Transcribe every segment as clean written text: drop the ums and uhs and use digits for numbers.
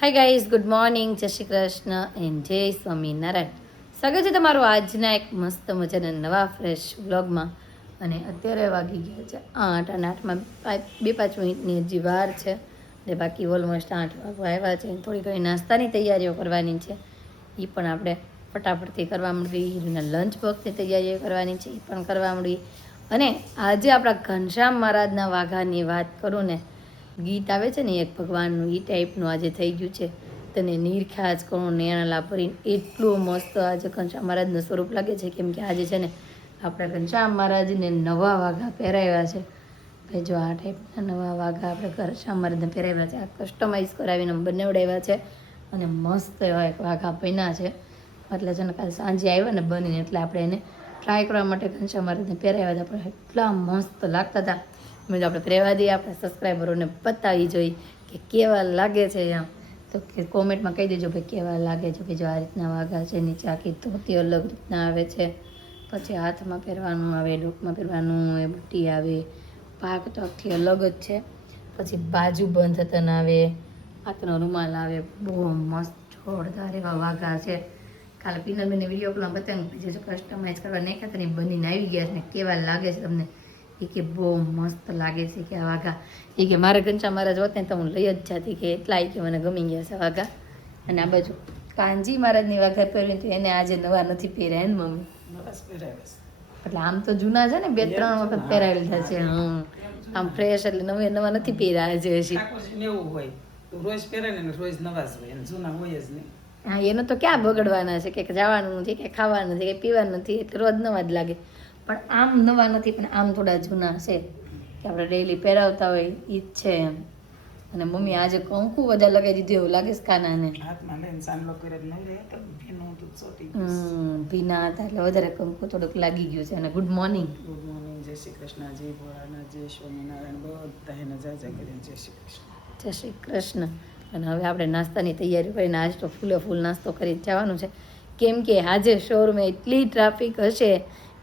Hi guys, good morning, જય Shri Krishna and જય સ્વામિનારાયણ. સ્વાગત છે તમારું આજના એક મસ્ત મજાના નવા ફ્રેશ વ્લોગમાં. અને અત્યારે વાગી ગયા છે 8 અને 8માં 2-5 મિનિટની હજી વાર છે એટલે બાકી ઓલમોસ્ટ 8 વાગવા આવ્યા છે. થોડી ઘણી નાસ્તાની તૈયારીઓ કરવાની છે, એ પણ આપણે ફટાફટથી કરવા માંડી. લંચ બોક્સની તૈયારીઓ કરવાની છે, એ પણ કરવા માંડી. અને આજે આપણા ઘનશ્યામ મહારાજના વાઘાની વાત કરું ને, ગીત આવે છે ને એક ભગવાનનું, એ ટાઈપનું આજે થઈ ગયું છે. તને નીરખ્યા જ કરું નેણાલા ભરીને, એટલું મસ્ત આજે ઘનશ્યામ મહારાજનું સ્વરૂપ લાગે છે. કેમ કે આજે છે ને આપણે ઘનશ્યામ મહારાજને નવા વાઘા પહેરાવ્યા છે. ભાઈ જો આ ટાઈપના નવા વાઘા આપણે ઘનશ્યામ મહારાજને પહેરાવ્યા છે. આ કસ્ટમાઇઝ કરાવીને બનાવડાવ્યા છે અને મસ્ત એવા એક વાઘા પહેર્યા છે. એટલે છે ને કાલે સાંજે આવ્યા ને બનીને, એટલે આપણે એને ટ્રાય કરવા માટે ઘનશ્યામ મહારાજને પહેરાવ્યા હતા. પણ એટલા મસ્ત લાગતા હતા. મેં આપણે પહેરવા દઈએ, આપણે સબસ્ક્રાઈબરોને બતાવી જોઈએ કે કેવા લાગે છે. એમ તો કે કોમેન્ટમાં કહી દેજો ભાઈ કેવા લાગે છે. કે જો આ રીતના વાઘા છે, નીચે આખી ધોતી અલગ રીતના આવે છે, પછી હાથમાં પહેરવાનું આવે, ડોકમાં પહેરવાનું એ બુટ્ટી આવે, ભાગ તો આખી અલગ જ છે. પછી બાજુ બંધ થતન આવે, હાથનો રૂમાલ આવે, બહુ મસ્ત જોરદાર એવા વાઘા છે. કાલે પીનલબેનને વિડીયો કોલમાં બતાવ્યું કે જે કસ્ટમાઇઝ કરવા નાખ્યા હતા ને બનીને આવી ગયા છે ને કેવા લાગે છે તમને. એ કે બહુ મસ્ત લાગે છે કે આ વાઘા. એ કે મારે ઘનશ્યામ મહારાજ હોત ને તો હું લઈ જ જાતી, કે એટલા કે મને ગમી ગયા છે વાઘા. અને આ બાજુ કાનજી મહારાજની વાઘા પહેરવી તો એને આજે નવા નથી પહેર્યા ને મમ્મી? એટલે આમ તો જૂના છે ને, 2-3 વખત પહેરાવેલા છે. આમ ફ્રેશ એટલે નવા નથી પહેર્યા આજે હજી. રોજ પહેરે ને રોજ નવા જ હોય, જૂના હોય જ નહીં. હા, એનો તો ક્યાં બગડવાના છે, કે જવાનું નથી, કે ખાવાનું નથી, કે પીવાનું નથી, એટલે રોજ નવા જ લાગે. પણ આમ નવા નથી, પણ આમ થોડા જૂના છે કે આપણે ડેઈલી પહેરાવતા હોય એ જ છે એમ. અને મમ્મી આજે કંકુ વધારે લગાવી દીધું એવું લાગે છે કાનાને. હાથમાં લઈને સાંભળો કરે નહીં રહે તો ભીનું હતું ચોટી ભીના હતા એટલે વધારે કંકુ થોડુંક લાગી ગયું છે. અને ગુડ મોર્નિંગ. ગુડ મોર્નિંગ, જય શ્રી કૃષ્ણ, જય ભોળાનાથ, જય સ્વામિનારાયણ, બધા એને જય જય કરીને જય શ્રી કૃષ્ણ. જય શ્રી કૃષ્ણ. અને હવે આપણે નાસ્તાની તૈયારી કરીને આજ તો ફૂલે ફૂલ નાસ્તો કરી જવાનું છે. કેમ કે આજે શોરૂમે એટલી ટ્રાફિક હશે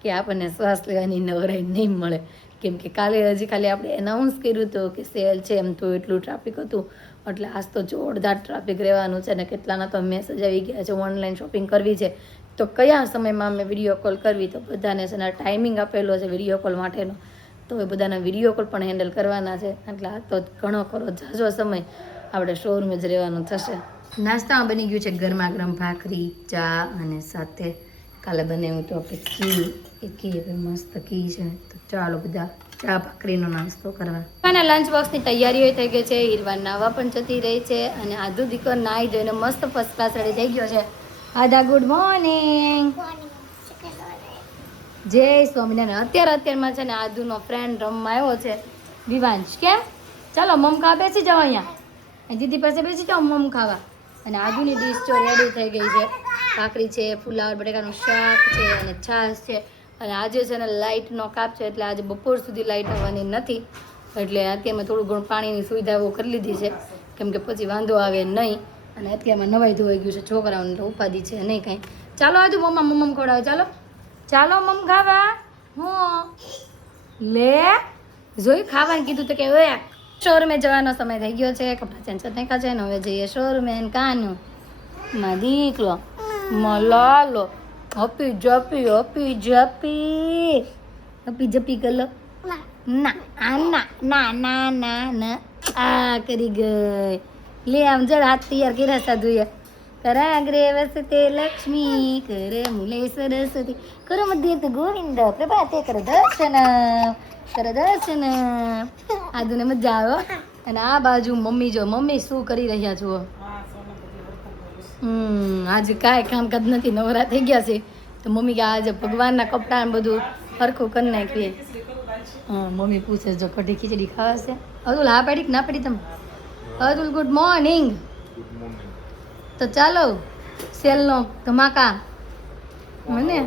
કે આપણને શ્વાસ લેવાની નવરાઈ નહીં મળે. કેમ કે કાલે ખાલી આપણે એનાઉન્સ કર્યું હતું કે સેલ છે, એમ તો એટલું ટ્રાફિક હતું. એટલે આજ તો જોરદાર ટ્રાફિક રહેવાનું છે. ને કેટલાના તો મેસેજ આવી ગયા છે ઓનલાઈન શોપિંગ કરવી છે તો કયા સમયમાં અમે વિડીયો કોલ કરવી. તો બધાને છે ને ટાઈમિંગ આપેલો છે વિડીયો કોલ માટેનો, તો એ બધાના વિડીયો કોલ પણ હેન્ડલ કરવાના છે. એટલે આ તો ઘણો ખરો ઝાઝો સમય આપણે શોરૂમે જ રહેવાનું થશે. નાસ્તામાં બની ગયું છે ગરમા ગરમ ભાખરી, ચા અને સાથે કાલે બનાવ્યું તો આપણે ઘી. એ ઘી મસ્ત ઘી છે. તો ચાલો બધા ચા ભાખરીનો નાસ્તો કરવા. અને લંચ બોક્સની તૈયારીઓ થઈ ગઈ છે. હીરવા નાવા પણ જતી રહી છે. અને આધુ દીકરો નાહી જોઈને મસ્ત ફર્સ્ટ ક્લાસ રેડી થઈ ગયો છે. આદા ગુડ મોર્નિંગ, જય સ્વામિનારાયણ. અત્યારમાં છે ને આદુનો ફ્રેન્ડ રમવા આવ્યો છે વિવાંશ. કેમ ચાલો મમ ખાવા બેસી જાઓ, અહીંયા દીદી પાસે બેસી જાઓ મમ ખાવા. અને આદુની ડીશ જો રેડી થઈ ગઈ છે. ભાખરી છે, ફુલાવર બટેકાનું શાક છે અને છાશ છે. અને આજે છે ને લાઇટનો કાપ છે એટલે આજે બપોર સુધી લાઇટ આવવાની નથી. એટલે અત્યારમાં થોડું ઘણું પાણીની સુવિધા એવો કરી લીધી છે, કેમ કે પછી વાંધો આવે નહીં. અને અત્યારમાં નવાઈ ધોવાઈ ગયું છે છોકરાઓને, તો ઉપાધિ છે નહીં કાંઈ. ચાલો આજુ મમ્મા ખવડાવો, ચાલો ચાલો મમ ખાવા. હું લે જોઈ ખાવાનું કીધું તો કે ઓયા. શોરૂમે જવાનો સમય થઈ ગયો છે. કપડાં ચેન્જ કરી નાખ્યા છે ને હવે જઈએ શોરૂમે. કાનું માં દીકરો મલાલો હપી જપી હપી જપી હપી જપી કલો ના આ ના ના ના ના ના આ કરી ગઈ. લે આમ જરા હાથ તૈયાર કર્યા સાધુએ. કરાગ્રે વસતે લક્ષ્મી કરે મુલે સરસ્વતી કરો મધ્ય ગોવિંદ પ્રભાતે કર દર્શન આદુને મજા આવે. અને આ બાજુ મમ્મી જો, મમ્મી શું કરી રહ્યા છો? આજે કાંઈ કામકાજ નથી, નવરા થઈ ગયા છે. તો મમ્મી કે આજે ભગવાનના કપડાં બધું સરખું કરી નાખીએ. હા, મમ્મી પૂછે જો કઢી ખીચડી ખાવાશે. અતુલ હા પાડી કે ના પાડી તમે? Atul good morning. તો ચાલો સેલનો ધમાકા. મને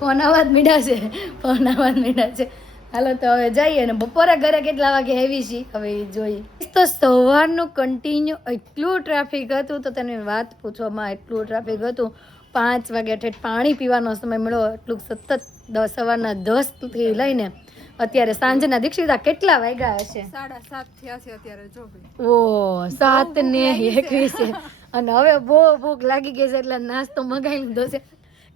ફોન અવાજ મીડા છે. હાલો તો હવે જઈએ. ને બપોરે ઘરે કેટલા વાગે આવી છીએ હવે જોઈએ. તો સવારનું કન્ટિન્યુ એટલું ટ્રાફિક હતું તો તને વાત પૂછવામાં, એટલું ટ્રાફિક હતું. 5 વાગે ઠેઠ પાણી પીવાનો સમય મળ્યો. એટલું સતત સવારના 10થી લઈને અત્યારે સાંજના દીક્ષિતા કેટલા વાગ્યા હશે? 7:30 થયા છે અત્યારે જો ભાઈ. ઓ 7:21 અને હવે બહુ ભૂખ લાગી ગઈ છે એટલે નાસ્તો મગાવી લીધો છે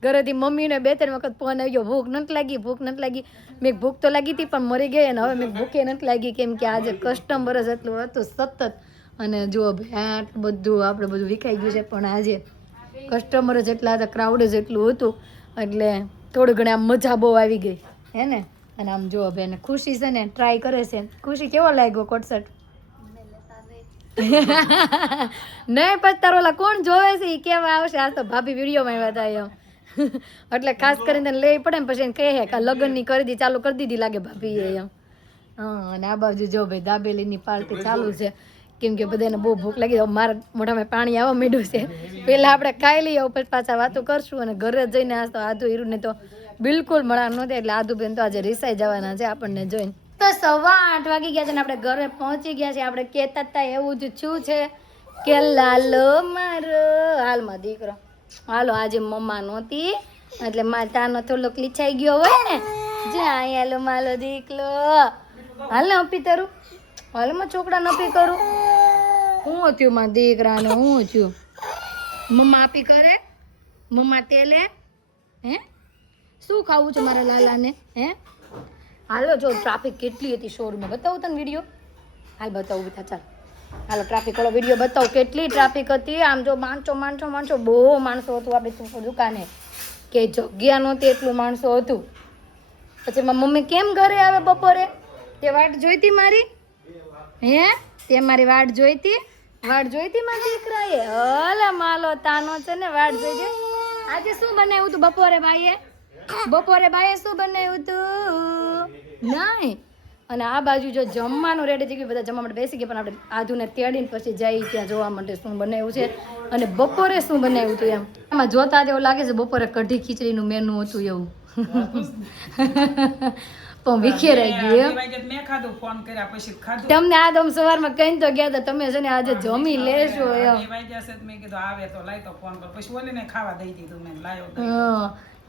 ઘરેથી. મમ્મીને 2-3 વખત ફોન આવ્યો, ભૂખ નથી લાગી. મેં ભૂખ તો લાગી હતી પણ મરી ગઈ, અને હવે મેં ભૂખે નથી લાગી કેમ કે આજે કસ્ટમર જ એટલું હતું સતત. અને જો ભાઈ આટલું બધું આપણે બધું વિખાઈ ગયું છે, પણ આજે કસ્ટમર જ એટલા હતા, ક્રાઉડ જ એટલું હતું એટલે થોડું ઘણી આમ મજા બહુ આવી ગઈ હે ને. અને આમ જો ભાઈ ને ખુશી છે ને ટ્રાય કરે છે. ખુશી કેવો લાગ્યો કોટસેટ? નહીં પછી તારો ઓલા કોણ જોવે છે એ કેવા આવશે? આ તો ભાભી વિડીયોમાં આવ્યા હતા એમ એટલે ખાસ કરીને તને લેવી પડે ને પછી એને કહે કે લગ્નની ખરીદી ચાલુ કરી દીધી લાગે ભાભીએ એમ. હા અને આ બાજુ જો ભાઈ દાબેલીની પાર્ટી ચાલુ છે કેમ કે બધાને બહુ ભૂખ લાગી. મારા મોઢામાં પાણી આવવા માંડ્યું છે. પહેલાં આપણે ખાઈ લઈએ પછી પાછા વાતો કરશું. અને ઘરે જઈને આજ તો આધુ હીરુને તો બિલકુલ મળવાનું નહોતું એટલે આધુ બેન તો આજે રિસાઈ જવાના છે આપણને જોઈને. તો 8:15 વાગી ગયા છે ને આપણે ઘરે પહોંચી ગયા છે. આપણે કહેતા હતા એવું જ શું છે કે લાલો મારો હાલમાં દીકરો હાલો આજે મમ્મા નહોતી એટલે માતાનો થોડોક લીછાઈ ગયો હોય ને જ્યાં હાલો માલો દીકલો હાલ ને અપી તરું હાલમાં છોકરા નપી કરું. હું થયું મારા દીકરાને? હું થયું? મમ્મા આપી કરે? મમ્મા તેલે? હે શું ખાવું છે મારા લાલાને? હે હાલો જો ટ્રાફિક કેટલી હતી શોરૂમમાં. બતાવું તને વિડીયો? હાલ બતાવું બેટા ચાલ. હાલો ટ્રાફિક વાળો વિડીયો બતાવો. કેટલી ટ્રાફિક હતી આમ જો. માણસો બહુ માણસો હતું આપણી દુકાને કે જગ્યા નહોતી એટલું માણસો હતું. પછી મારી મમ્મી કેમ ઘરે આવે બપોરે? તે વાટ જોઈતી મારી? હે તે મારી વાટ જોઈતી મારા દીકરાએ? હલે માલો તાનો છે ને વાટ જોઈતી. આજે શું બનાવ્યું તું બપોરે બાઈએ શું બનાવ્યું તું? નહીં. અને આ બાજુ જો જમવાનું રેડી થઈ ગયું, બધા જમવા માટે બેસી ગયા પણ આપણે આધુને તેડીને પછી જઈ ત્યાં જોવા માટે શું બનાવ્યું છે અને બપોરે શું બનાવ્યું હતું એમ. એમાં જોતા જ એવું લાગે છે બપોરે કઢી ખીચડીનું મેનુ હતું એવું પણ વિખેરાઈ ગયું એમ. મેં ખાધું ફોન કર્યા પછી ખાધું. તમને આ દમ સવારમાં કહીને તો ગયા હતા તમે છે ને આજે જમી લેશો એમ. 2 વાગ્યા છે મેં કીધું આવે તો લાય તો ફોન કર. પછી ઓલીને ખાવા દઈ દીધું મેં લાયો.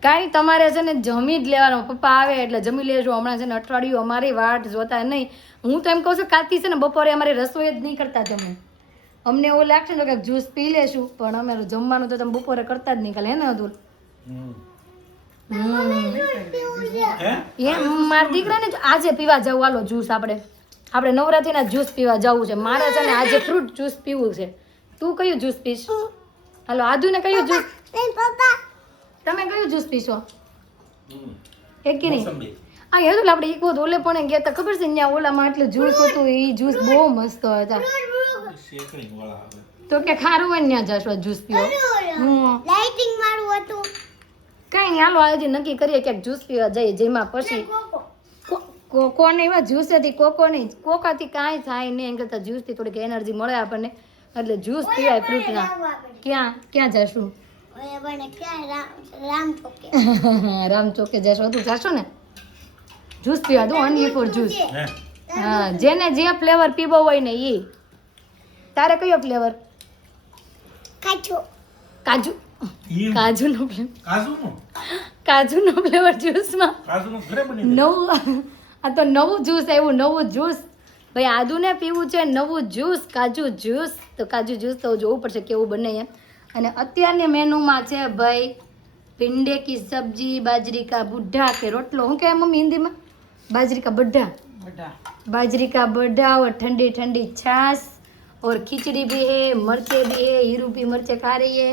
કાંઈ તમારે છે ને જમી જ લેવાનું. પપ્પા આવે એટલે જમી લેજો. હમણાં છે ને અઠવાડિયું અમારી વાટ જોતા નહીં. હું તો એમ કહું છું કાલથી છે ને બપોરે અમારે રસોઈ જ નહીં કરતા તમે. અમને એવું લાગશે ને કે જ્યુસ પી લેશું પણ અમે જમવાનું તો તમે બપોરે કરતા જ નહીં કાલે હે ને અતુલ? મારા દીકરાને આજે પીવા જવું. હાલો જ્યુસ આપણે નવરાત્રીના જ્યુસ પીવા જવું છે. મારે છે ને આજે ફ્રૂટ જ્યુસ પીવું છે. તું કયું જ્યુસ પીશ? હાલો આદુને કયું જ્યુસ? તમે કયું જ્યુસ પીશો? એક કે નહીં? હા યાર આપણે એક વખત ઓલે પણ ગયા હતા ખબર છે ત્યાં ઓલામાં એટલે જ્યુસ હતું એ જ્યુસ બહુ મસ્ત હતા. તો કે ખારું હોય ને ત્યાં જશો જ્યુસ પીવો. કઈ નહીં હાલો આજે નક્કી કરીએ ક્યાંક જ્યુસ પીવા જઈએ જેમાં પછી કોકો ને એવા જ્યુસ હતી. કોકો નહીં કોકાથી કાંઈ થાય નહીં એમ કરતાં જ્યુસથી થોડીક એનર્જી મળે આપણને એટલે જ્યુસ પીવાય ફ્રૂટના. ક્યાં જશું? રામ ચોકે જશો? તું જશો ને જ્યુસ પીવા? તું ઓનલી ફોર જ્યુસ. હા જેને જે ફ્લેવર પીવો હોય ને એ. તારે કયો ફ્લેવર? કાજુનો ફ્લેવર જ્યુસમાં નવું. આ તો નવું જ્યુસ આવ્યું. નવું જ્યુસ ભાઈ આદુને પીવું છે નવું જ્યુસ કાજુ જ્યુસ. તો કાજુ જ્યુસ તો જોવું પડશે કેવું બને એમ. અને અત્યારની મેનુમાં છે ભાઈ ભીંડે કી સબ્જી, બાજરી કા બુઢા કે રોટલો. શું કહેવાય મમ્મી હિન્દીમાં? बाजरी का बड्ढा. बाजरी का बड्ढा और ठंडी ठंडी छाछ और खिचड़ी भी है, मर्चे भी है. हीरू भी मर्चे खा रही है.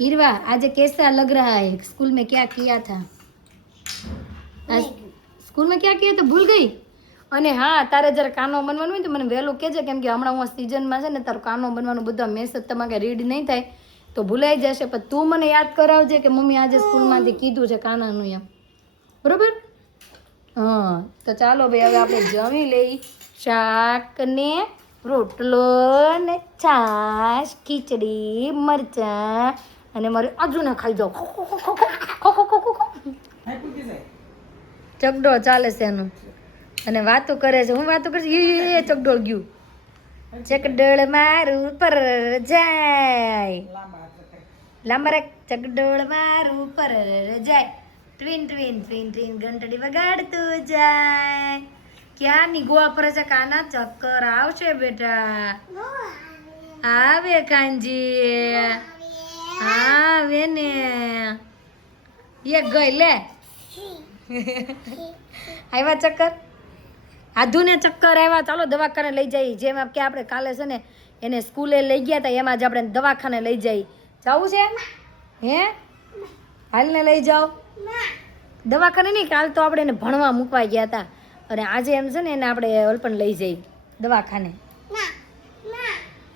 हीरवा आज कैसा लग रहा है? स्कूल में क्या किया था? आज स्कूल में क्या किया था भूल गई? અને હા તારે જરા કાનો બનવાનું હોય તો મને વહેલું કહેજે કેમ કે હમણાં હું સિઝનમાં છે ને તારું કાનો બનવાનું બધા મેસેજ તમારે રીડ નહીં થાય તો ભૂલાઈ જશે. પણ તું મને યાદ કરાવજે કે મમ્મી આજે સ્કૂલમાંથી કીધું છે કાનાનું એમ. બરોબર? હા તો ચાલો ભાઈ હવે આપણે જમી લઈ. શાક ને રોટલો ને છાશ ખીચડી મરચાં અને મારે હજુ ને ખાઈ જાઓ. ચગડો ચાલે છે એનું અને વાતો કરે છે. હું વાતો કરું છું એ ચગડોળ ગયું. ચકડોળ મારું પર જાય લાંબા રાખ. ચકડોળ મારું પર જાય ટ્વિન ટ્વિન ટ્વિન ટ્વિન ઘંટડી વગાડતું જાય. ક્યારની ગોવા ફરે છે કાના? ચક્કર આવશે બેટા. આવે કાંજી, આવે ને. એક ગઈ લે. આવ્યા ચક્કર? આધુને ચક્કર આવ્યા. ચાલો દવાખાને લઈ જઈએ. જેમ કે આપણે કાલે છે ને એને સ્કૂલે લઈ ગયા હતા એમાં જ આપણે દવાખાને લઈ જઈએ. જવું છે? હે, હાલને લઈ જાઓ. દવાખાને નહીં, કાલ તો આપણે એને ભણવા મૂકવા ગયા હતા અને આજે એમ છે ને એને આપણે અલ્પન લઈ જઈએ દવાખાને.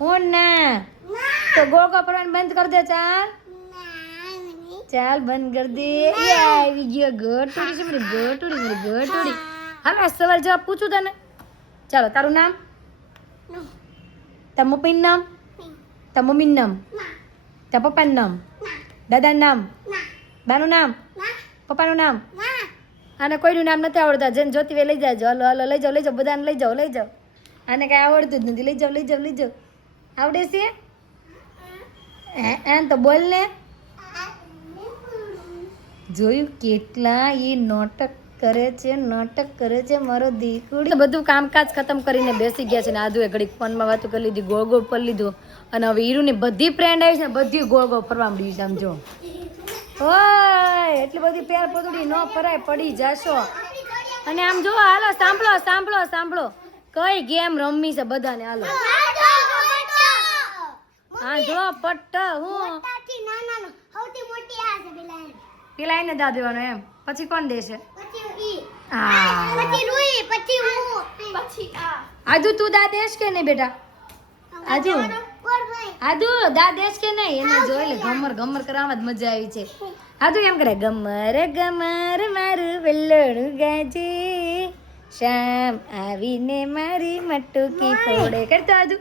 હું ના તો ગોળ ગોળ ફરવાનું બંધ કરી દે. ચાલ ચાલ બંધ કરી દે. એ આવી ગયો ગટુડી છે મારી ગટુડી, મારી ગટુડી. હાલ આ સવાલ જવાબ પૂછું તને. ચાલો, તારું નામ? તાર મમ્મીનું નામ? તાર મમ્મીનું નામ? તાર પપ્પાનું નામ? દાદાનું નામ? બાનું નામ? પપ્પાનું નામ? આને કોઈનું નામ નથી આવડતા. જેને જોતી હોય લઈ જાજો. હાલો હાલો લઈ જાઓ, લઈ જાઓ, બધાને લઈ જાઓ, લઈ જાઓ. આને કાંઈ આવડતું જ નથી. લઈ જાઓ, લઈ જાઓ, લઈ જાઓ. આવડે છે? હે તો બોલ ને. જોયું કેટલા એ નાટક કરે છે, નાટક કરે છે મારો દીકરી. બધું કામકાજ ખતમ કરીને બેસી ગયા છે ને આધુએ ઘડીક ફોનમાં વાતો કરી લીધી, ગોળ ગોળ ફરી લીધું અને હવે હીરુની બધી ફ્રેન્ડ આવી છે ને બધી ગોળ ગોળ ફરવા મળ્યું છે. આમ જો ઓય એટલી બધી પેર પોતડી ન ફરાય, પડી જાશો. અને આમ જો હાલો સાંભળો સાંભળો સાંભળો કઈ ગેમ રમવી છે બધાને. હાલો હા જો પટ્ટ. હું પેલા એને દા દેવાનો એમ, પછી કોણ દેશે? આજુ તું દા દેશ કે નહીં બેટા? આજુ આદુ દા દેશ કે નહીં? એને જોઈ લે ગમર ગમર કરવામાં જ મજા આવી છે. આદુ એમ કરે ગમર ગમર મારું વેલણું ગાજે, શામ આવીને મારી મટુકી ફોડે. કરતો આદુ,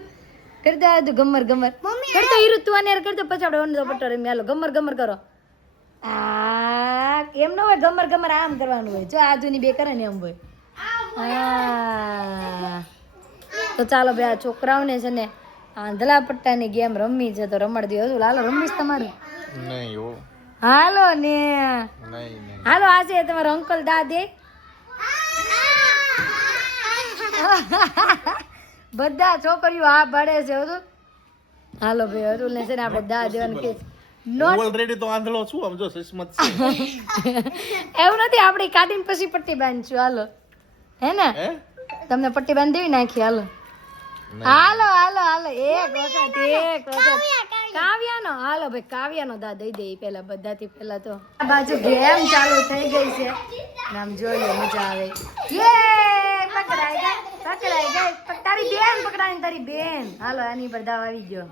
કરતો આદુ ગમર ગમર કરતો. હીરુ તું આને કરતો પછી આપણે ઓનનો પટ્ટો રમી. હાલો ગમર ગમર કરો. આ એમ ન હોય, ગમર ગમર આમ કરવાનું હોય. જો આદુની બે કરે ને એમ હોય. હા તો ચાલો ભાઈ આ છોકરાઓને છે ને આંધળા પટ્ટાની ગેમ રમવી છે તો રમાડી દો. હાલો રમીશ તમારું? હાલો ને હાલો. આ છે તમારો અંકલ દા દે. બધા છોકરીઓ આ પાડે છે. હજુ હાલો ભાઈ અતુલ ને છે ને આપણે દા દેવાનું કે ઓલરેડી તો આંધળો છું. આમ જો કિસ્મત છે. એવું નથી, આપણે કાઢીને પછી પટ્ટી બાંધશું. હાલો હે ને, તમને પટ્ટી બાંધી દેવી નાખી. હાલો હાલો હાલો હાલો. એક વખત કાવ્યાનો. હાલો ભાઈ કાવ્યાનો દા દઈ દે પેલા, બધાથી પેલા તો. આ બાજુ ગેમ ચાલુ થઈ ગઈ છે. આમ જોઈ લો મજા આવે. યે પકડાઈ ગઈ, પકડાઈ ગઈ. તારી બેન પકડાણી, તારી બેન. હાલો આની પર દાવ આવી ગયો.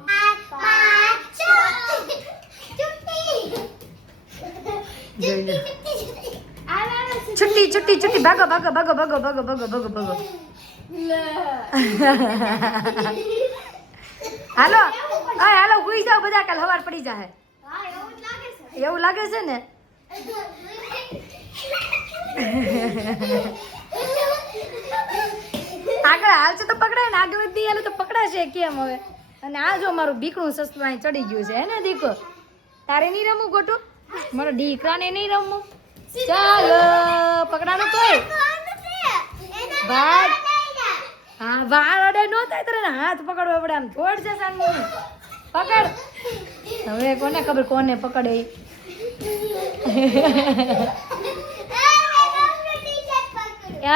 છુટ્ટી છુટ્ટી છુટ્ટી. ભાગો ભાગો ભાગો ભાગો ભાગો ભાગો ભાગો ભાગો. હાલો હાલો હુઈ જાવ બધા, કાલ હવાર પડી જાય. એવું લાગે છે ને? આગળ હાલશે તો પકડાય ને, આગળ જ હાલે તો પકડાશે કેમ હવે? અને આ જો મારું દીકરું સસલું અહીં ચડી ગયું છે હે ને દીકો? તારે નહીં રમવું ગોટું? મારા દીકરાને નહીં રમવું? ચાલો પકડાનું તોય ભાઈ. હા વાળ અડે નો થાય તારે હાથ પકડવો પડે. આમ થોડ છે સાનમું પકડ. હવે કોને ખબર કોને પકડે.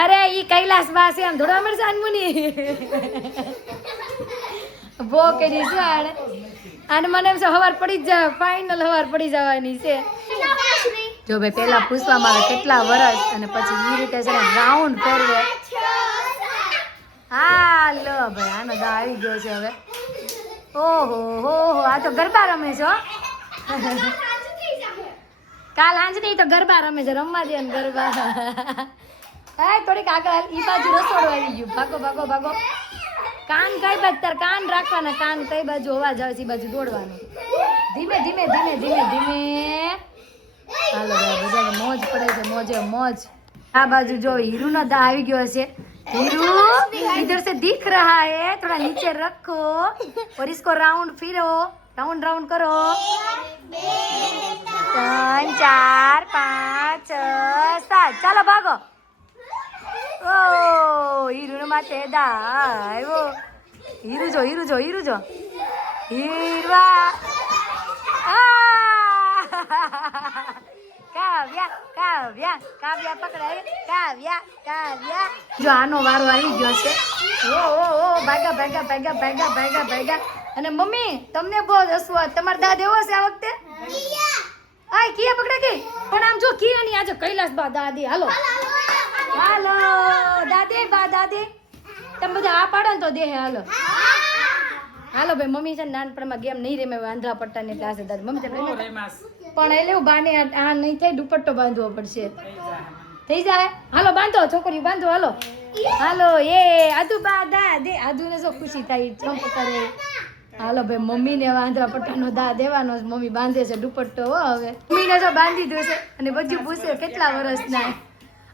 અરે ઈ કૈલાસ વાસી આમ ધોડવા મળશે સાનમુની. બો કરી છે આને. આને મને એમ છે હવાર પડી જ જાય, ફાઇનલ હવાર પડી જવાની છે. જો ભાઈ પેલા પૂછવામાં આવે કેટલા વર્ષ અને પછી એ રીતે છે રાઉન્ડ ફેરવે. હા લો ભાઈ આનો દા આવી ગયો છે હવે. ઓહો હો હો, આ તો ગરબા રમે છો. કાલ હાંજ નહીં તો ગરબા રમે છે. રમવા દે ને ગરબા. હા થોડીક આગળ ઈ બાજુ રસોડું આવી ગયું. ભાગો ભાગો ભાગો. કાન કઈ બાજુ? તાર કાન રાખવાના. કાન કઈ બાજુ અવાજ આવે છે એ બાજુ દોડવાનું. ધીમે ધીમે ધીમે ધીમે ધીમે. હાલો ભાઈ બધાને મોજ પડે છે, મોજે મોજ. આ બાજુ જો હીરુનો દા આવી ગયો છે. हीरू इधर से दिख रहा है, थोड़ा नीचे रखो और इसको राउंड फिरो, राउंड राउंड करो. 3 4 5 6 7 ચાલો ભાગો ઓ હીરું માટે દા આવ્યો હીરું જો હીરવા કાવ્યા પકડાય કાવ્યા જો આનો વારો આવી ગયો છે ઓ ભાગ્યા અને મમ્મી તમને બહુ હસવું આવે. તમારો દાદ એવો છે આ વખતે આય કિયા પકડે ગઈ પણ આમ જો કિયાની આજે કૈલાસ બા દાદી હાલો દાદી તમે બધા આ પાડો ને તો દેહે હાલો ભાઈ મમ્મી છે ને નાનપણમાં ગેમ નહીં રમે આંધળા પટ્ટા ને ક્લાસે દાદી મમ્મી તમે રેમાસ પણ એટલે હું બાને આ નહીં થાય દુપટ્ટો બાંધવો પડશે થઈ જાય હાલો બાંધો છોકરી બાંધો હાલો એ આદુ બા દે આદુને જો ખુશી થાય જમ્પ કરે હાલો ભાઈ મમ્મીને આંધળા પટ્ટાનો દા દેવાનો મમ્મી બાંધે છે દુપટ્ટો હો હવે મમ્મીને જો બાંધી દો છે અને બધું પૂછે કેટલા વર્ષના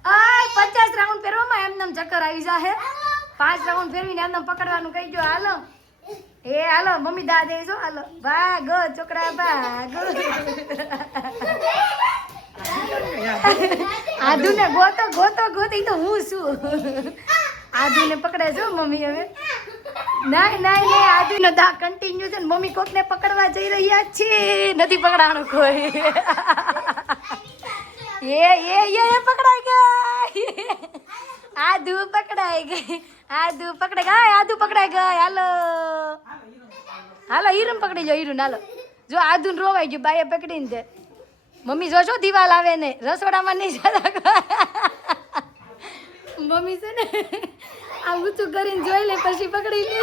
આય 50 રાઉન્ડ ફેરવામાં એમને ચક્કર આવી જાહે 5 રાઉન્ડ ફેરવીને એમને પકડવાનું કહી દો હાલો એ હાલો મમ્મી દા દે જો હાલો ભાગો છોકરા ભાગો આદુને ગોતો ઈ તો હું છું આદુને પકડે છો મમ્મી હવે નહીં આદુનો દા કન્ટિન્યુ છે ને મમ્મી કોકને પકડવા જઈ રહ્યા છે નથી પકડાણું કોઈ એ પકડાઈ ગઈ આદુ પકડાઈ ગઈ આદુ પકડાઈ ગઈ હાલો હીરું પકડી જો હીરું હાલો જો આદુ રોવાઈ ગયું બાએ પકડીને દે મમ્મી જોશો દિવાલ આવે ને રસોડામાં નહીં જતા મમ્મી છે ને આ ઊંચું કરીને જોઈ લે પછી પકડી લે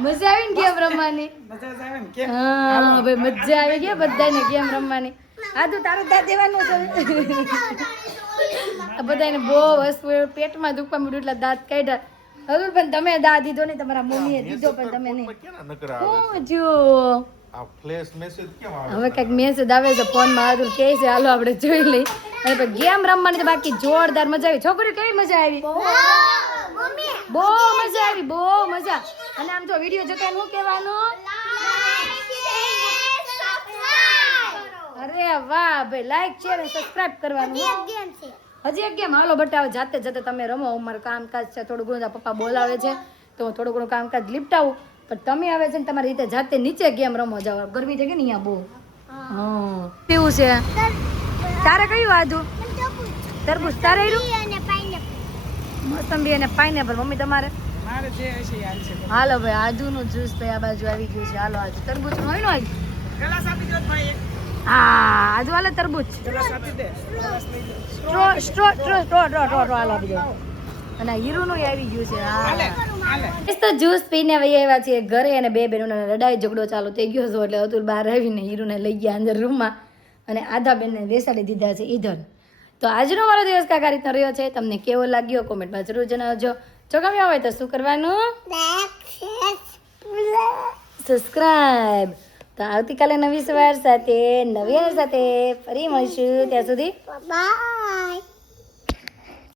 મજા આવી ને ગેમ રમવાની મજા જ આવે ને કેમ હા ભાઈ મજા આવી ગઈ બધાને ગેમ રમવાની આદુ તારું દા દેવાનું છે બધાને બહુ વસ્તુ પેટમાં દુખવા મળ્યું એટલે દાંત કાઢ્યા હવે પણ તમે દા દીધો નહીં તમારા મમ્મીએ દીધો પણ તમે નહીં કેના નકર આવે હું જો આ ફ્લેશ મેસેજ કેમ આવે હવે કઈક મેસેજ આવે છે ફોનમાં આદુ કે છે હાલો આપણે જોઈ લઈ અને પછી ગેમ રમવાની તો બાકી જોરદાર મજા આવી છોકરીઓ કેવી મજા આવી બહુ મજા અને આમ તો વિડીયો જોતા શું કહેવાનું અરે વાહ ભાઈ લાઈક શેર અને સબસ્ક્રાઇબ કરવાનું હજી એક ગેમ હાલો બટાવો જાતે તમે રમો અમારું કામકાજ છે થોડું ઘણું પપ્પા બોલાવે છે તો હું થોડું ઘણું કામકાજ લીપટાવું પણ તમે આવે છે ને તમારી રીતે જાતે નીચે ગેમ રમો જાવ ગરમી છે કે નહીં અહીંયા બહુ હા કેવું છે તારે કયું આદું તરબૂચ તારે મોસંબી અને પાઇનેપલ મમ્મી તમારે મારે જે હશે યાદ છે હાલો ભાઈ આદુનું જ્યુસ ભાઈ આ બાજુ આવી ગયું છે હાલો આદુ તરબૂચનું હોય ને આજ ગ્લાસ આપી દો ભાઈ એક હા આદુ હાલે તરબૂચ ગ્લાસ આપી દે ગ્લાસ લઈ લે સ્ટ્રો હાલો આપી દો અને હીરુનું આવી ગયું છે હાલે હા તો જ્યુસ પીને વહી આવ્યા છીએ ઘરે અને બે બહેનોનો લડાઈ ઝઘડો ચાલુ થઈ ગયો છે એટલે અતુલ બહાર આવીને હીરુને લઈ ગયા અંદર રૂમમાં અને આધા બેનને બેસાડી દીધા છે ઈધર તો આજનો મારો દિવસ કાકા રીતનો રહ્યો છે તમને કેવો લાગ્યો કોમેન્ટમાં જરૂર જણાવજો જો ગમ્યો હોય તો શું કરવાનું સબસ્ક્રાઇબ તો આવતીકાલે નવી સવાર સાથે નવી સાથે ફરી મળીશું ત્યાં સુધી Bye.